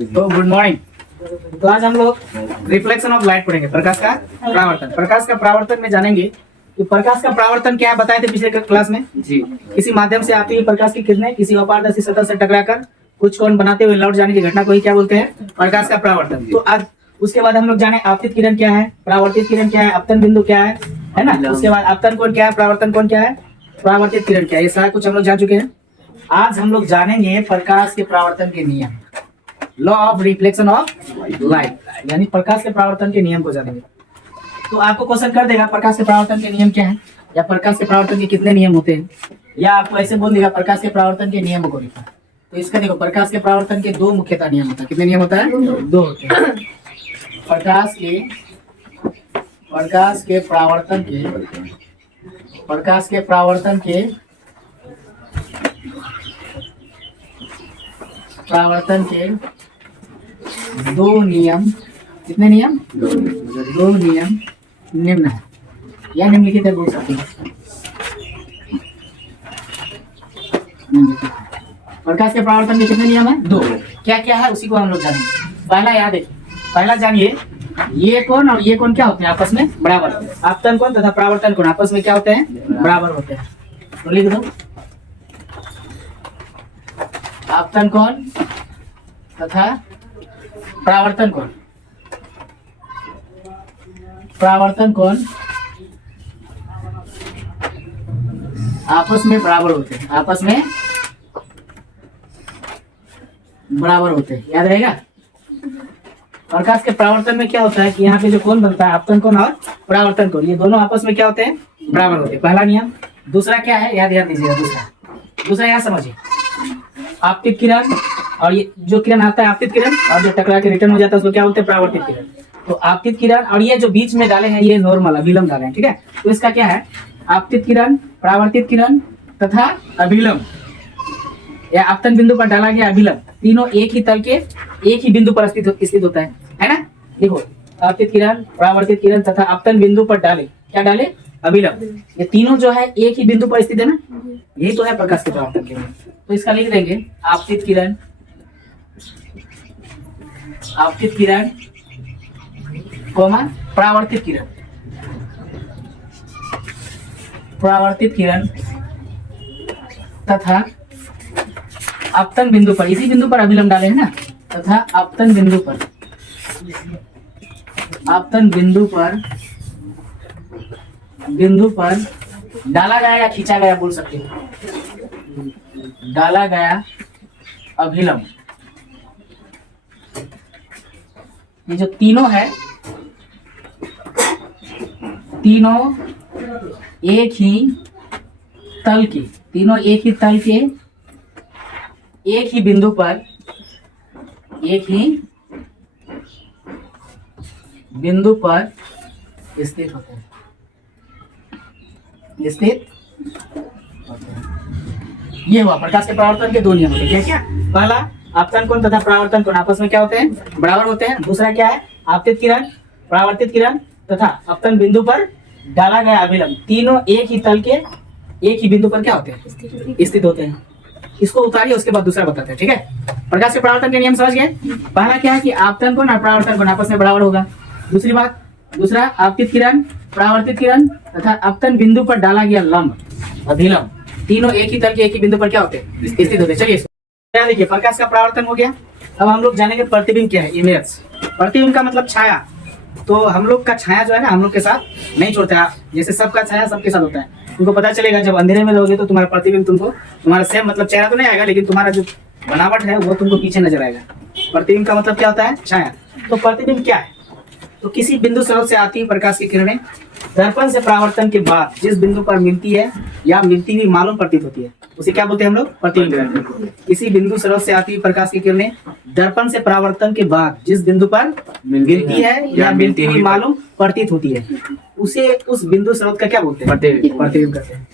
तो good morning. तो आज हम लोग रिफ्लेक्शन ऑफ लाइट पढ़ेंगे, प्रकाश का परावर्तन। प्रकाश का परावर्तन में जानेंगे कि प्रकाश का परावर्तन क्या है, बताए थे पिछले क्लास में जी। किसी माध्यम से आती हुई प्रकाश की किरणें किसी अपारदर्शी सतह से टकराकर कुछ कोण बनाते हुए लौट जाने की घटना को ही क्या बोलते हैं, प्रकाश का परावर्तन। तो आज उसके बाद हम लोग जाने आपतित किरण क्या है, परावर्तित किरण क्या है, अपतन बिंदु क्या है ना। उसके बाद अपतन कोण क्या है, परावर्तन कोण क्या है, परावर्तित किरण क्या है, ये सारा कुछ हम लोग जान चुके हैं। आज हम लोग जानेंगे प्रकाश के परावर्तन के नियम, law of reflection of light, यानी प्रकाश के परावर्तन के नियम को जानेंगे। तो आपको क्वेश्चन कर देगा प्रकाश के परावर्तन के नियम क्या है, या प्रकाश के परावर्तन के कितने नियम होते हैं, या आपको ऐसे बोल देगा प्रकाश के परावर्तन के नियम को लिखा। तो इसका देखो, प्रकाश के परावर्तन के दो मुख्यतः नियम होता है। कितने नियम होता है? दो होते हैं। प्रकाश के परावर्तन के दो नियम। कितने नियम? दो नियम निम्न है, या निम्नलिखित है बोल सकते हैं। प्रकाश के परावर्तन के कितने नियम है? दो। क्या क्या है उसी को हम लोग जानेंगे। पहला याद है, पहला जानिए, ये कोण और ये कोण क्या होते हैं, आपस में बराबर होते हैं। आपतन कोण तथा परावर्तन कोण आपस में क्या होते हैं, बराबर होते हैं। तो लिख दो, आपतन कोण तथा परावर्तन कोण आपस में बराबर होते हैं, आपस में बराबर होते हैं। याद रहेगा। प्रकाश के परावर्तन में क्या होता है कि यहाँ पे जो कोण बनता है, आपतन कोण और परावर्तन कोण, ये दोनों आपस में क्या होते हैं, बराबर होते हैं। पहला नियम। दूसरा क्या है, याद दीजिएगा। दूसरा यहाँ समझिए, आपतित किरण और ये जो किरण आता है आपतित किरण, और जो टकरा के रिटर्न हो जाता है उसको क्या बोलते हैं, परावर्तित किरण। तो आपतित किरण और ये जो बीच में डाले हैं ये नॉर्मल अभिलंब डाले हैं, ठीक है। तो इसका क्या है, आपतित किरण, परावर्तित किरण तथा अभिलंब, या आपतन बिंदु पर डाला गया अभिलंब, तीनों एक ही तल के एक ही बिंदु पर स्थित होता है ना। देखो, आपतित किरण, परावर्तित किरण तथा आपतन बिंदु पर डाले, क्या डाले, अभिलंब, ये तीनों जो है एक ही बिंदु पर स्थित है ना। यही तो है प्रकाश के परावर्तन के नियम। तो इसका लिख देंगे, आपतित किरण, परावर्तित किरण तथा आपतन बिंदु पर, इसी बिंदु पर अभिलंब डाले हैं ना, तथा आपतन बिंदु पर डाला गया या खींचा गया बोल सकते हैं, डाला गया अभिलंब। ये जो तीनों है, तीनों एक ही तल के, एक ही बिंदु पर स्थित होते हैं, ये हुआ प्रकाश के परावर्तन के दो नियम होते हैं। क्या? पहला, आपतन कोण तथा परावर्तन कोण आपस में क्या होते हैं, बराबर होते हैं। दूसरा क्या है, आपतित किरण, परावर्तित किरण तथा आपतन बिंदु पर डाला गया अभिलंब, तीनों एक ही तल के एक ही बिंदु पर क्या होते हैं, स्थित होते हैं। इसको उतारिए, उसके बाद दूसरा बताते हैं, ठीक है। प्रकाश के परावर्तन के नियम समझ गए। पहला क्या है कि आपतन कोण और परावर्तन कोण आपस में बराबर होगा। दूसरा आपतित किरण, परावर्तित किरण तथा आपतन बिंदु पर डाला गया लंब, अभिलंब, तीनों एक ही तल के एक ही बिंदु पर क्या होते हैं, स्थित होते हैं। चलिए देखिए, प्रकाश का परावर्तन हो गया। अब हम लोग जानेंगे प्रतिबिंब क्या है, इमेज। प्रतिबिंब का मतलब छाया। तो हम लोग का छाया जो है ना, हम लोग के साथ नहीं छोड़ता है, जैसे सबका छाया सबके साथ होता है। तुमको पता चलेगा जब अंधेरे में रहोगे तो तुम्हारा प्रतिबिंब तुम्हारा सेम मतलब चेहरा तो नहीं आएगा, लेकिन तुम्हारा जो बनावट है वो तुमको पीछे नजर आएगा। प्रतिबिंब का मतलब क्या होता है, छाया। तो प्रतिबिंब क्या है, तो किसी बिंदु स्रोत से आती प्रकाश की किरणें दर्पण से परावर्तन के बाद जिस बिंदु पर मिलती है या मिलती हुई मालूम प्रतीत होती है, उसे क्या बोलते हैं हम लोग, प्रतिबिंब। किसी बिंदु स्रोत से आती हुई प्रकाश की किरणें दर्पण से परावर्तन के बाद जिस बिंदु पर मिलती है या मिलती हुई मालूम प्रतीत होती है, उसे उस बिंदु स्रोत का क्या बोलते हैं, प्रतिबिंब कहते हैं।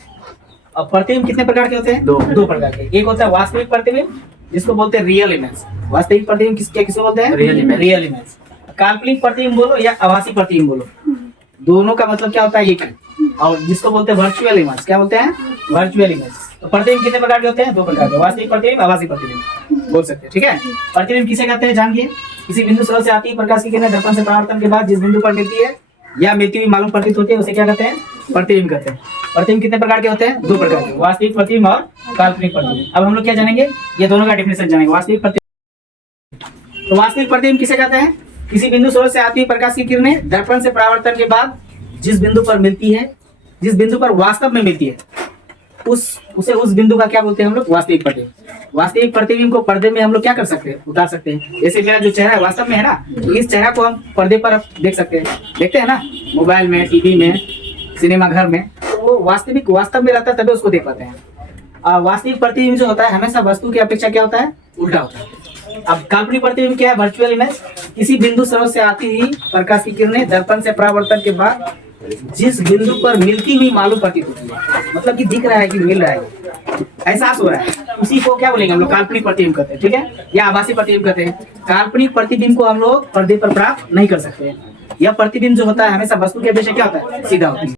अब प्रतिबिंब कितने प्रकार के होते हैं, दो प्रकार के। एक होता है वास्तविक प्रतिबिंब, जिसको बोलते हैं रियल इमेज। वास्तविक प्रतिबिंब किसको बोलते हैं, रियल इमेज। काल्पनिक प्रतिबिंब बोलो या आभासी प्रतिबिंब बोलो, दोनों का मतलब क्या होता है, एक है। और जिसको बोलते हैं वर्चुअल इमेज, क्या बोलते हैं, वर्चुअल इमेज। तो प्रतिबिंब कितने प्रकार के होते हैं, दो प्रकार के, वास्तविक प्रतिबिंब, आभासी प्रतिबिंब। बोल सकते हैं, ठीक है। प्रतिबिंब किसे कहते हैं जानिए। किसी बिंदु स्रोत से आती हुई प्रकाश की किरणें दर्पण से परावर्तन के बाद जिस बिंदु पर मिलती है या मिलती हुई मालूम प्रतीत होती है उसे क्या कहते हैं, प्रतिबिंब कहते हैं। प्रतिबिंब कितने प्रकार के होते हैं, दो प्रकार के, वास्तविक प्रतिबिंब और काल्पनिक प्रतिबिंब। अब हम लोग क्या जानेंगे, ये दोनों का डेफिनेशन जानेंगे। वास्तविक प्रतिबिंब, तो वास्तविक प्रतिबिंब किसे कहते हैं, किसी बिंदु स्रोत से आती हुई प्रकाश की किरणें दर्पण से परावर्तन के बाद जिस बिंदु पर मिलती है, जिस बिंदु पर वास्तव में मिलती है, उस बिंदु का क्या बोलते हैं हम लोग, वास्तविक प्रतिबिंब। वास्तविक प्रतिबिंब को पर्दे में हम लोग क्या कर सकते हैं, उतार सकते हैं। जैसे मेरा जो चेहरा है वास्तव में है ना, तो इस चेहरा को हम पर्दे पर देख सकते हैं, देखते हैं ना, मोबाइल में, टीवी में, सिनेमा घर में, तो वो वास्तविक वास्तव में रहता है तभी उसको देख पाते हैं। वास्तविक प्रतिबिंब जो होता है हमेशा वस्तु की अपेक्षा क्या होता है, उल्टा होता है। अब काल्पनिक प्रतिबिंब क्या है, वर्चुअल इमेज। किसी बिंदु स्रोत से आती हुई प्रकाश की किरणें दर्पण से परावर्तन के बाद जिस बिंदु पर मिलती हुई मालूम प्रतीत होती है, मतलब कि दिख रहा है कि मिल रहा है, एहसास हो रहा है, उसी को क्या बोलेंगे हम लोग, काल्पनिक प्रतिबिंब कहते हैं, ठीक है, या आभासी प्रतिबिंब कहते हैं। काल्पनिक प्रतिबिंब को हम लोग पर्दे पर प्राप्त नहीं कर सकते। यह प्रतिबिंब जो होता है हमेशा वस्तु की अपेक्षा क्या होता है, सीधा होता है।